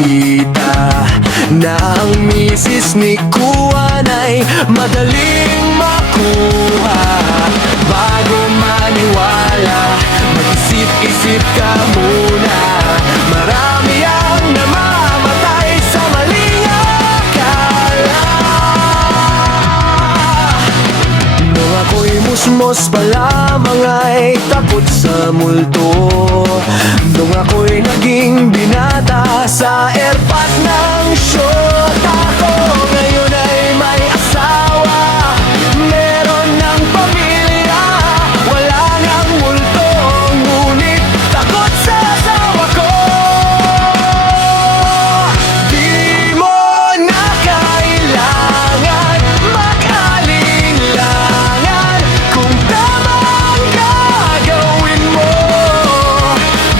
balita na ang misis ni Kuan ay madaling makuha. Bago maniwala, mag-isip-isip ka muna. Marami ang namamatay sa maling akala. Nung ako'y musmos pa lamang ay takot sa multo. Nung ako'y naging binata sa airpot ng syota ko. Ngayon ay may asawa, meron ng pamilya, wala nang multo, ngunit takot sa asawa ko. Di mo na kailangan mag-alinlangan kung tama ang gagawin mo.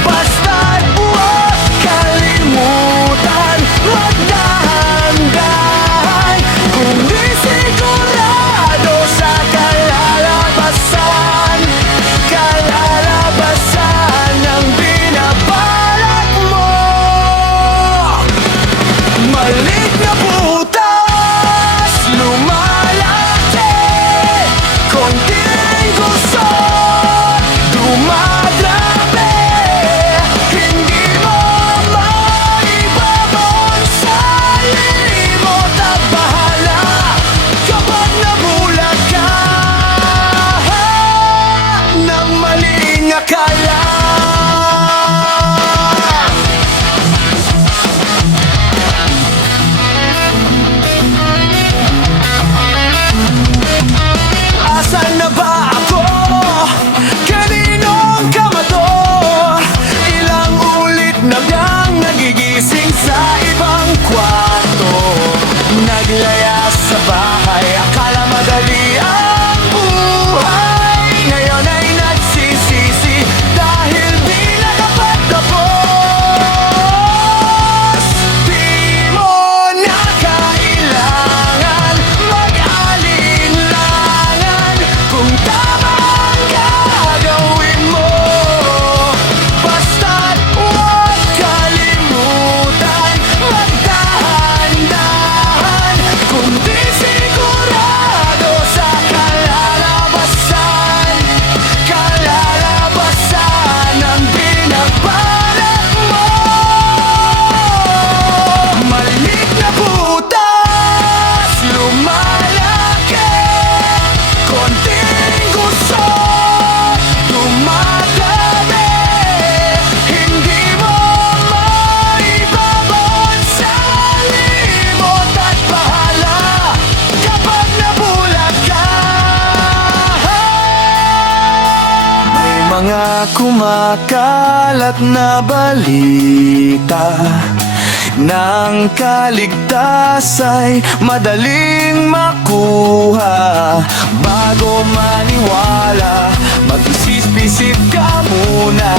Basta't huwag kalimutan magdahan-dahan kung di sigurado sa kalalabasan ng binabalak mo. Maliit na butas, lumalaki, konting gusot, dumadami. Hindi mo maibabon sa limot at bahala kapag nabulag ka ng maling akala. Asan na ba ako? Kaninong kamador? Ilang ulit na biyang nagigising sa ibang kwarto. Naglayas sa bahay, akala madali ang buhay. Ngayon ay nagsisisi dahil di nakapagtapos. Di mo na kailangan mag-alinlangan kung tama ang gagawin mo. Basta't huwag kalimutan magdahan-dahan kung di sigurado sa kalalabasan ng binabalak mo. Maliit na butas, lumalaki, konting gusot, dumadami. Hindi mo maibabon sa limot at bahala kapag nabulag ka. May mga kumakalat na balita ng kaligtas ay madaling makuha. Bago maniwala, mag-isip-isip ka muna.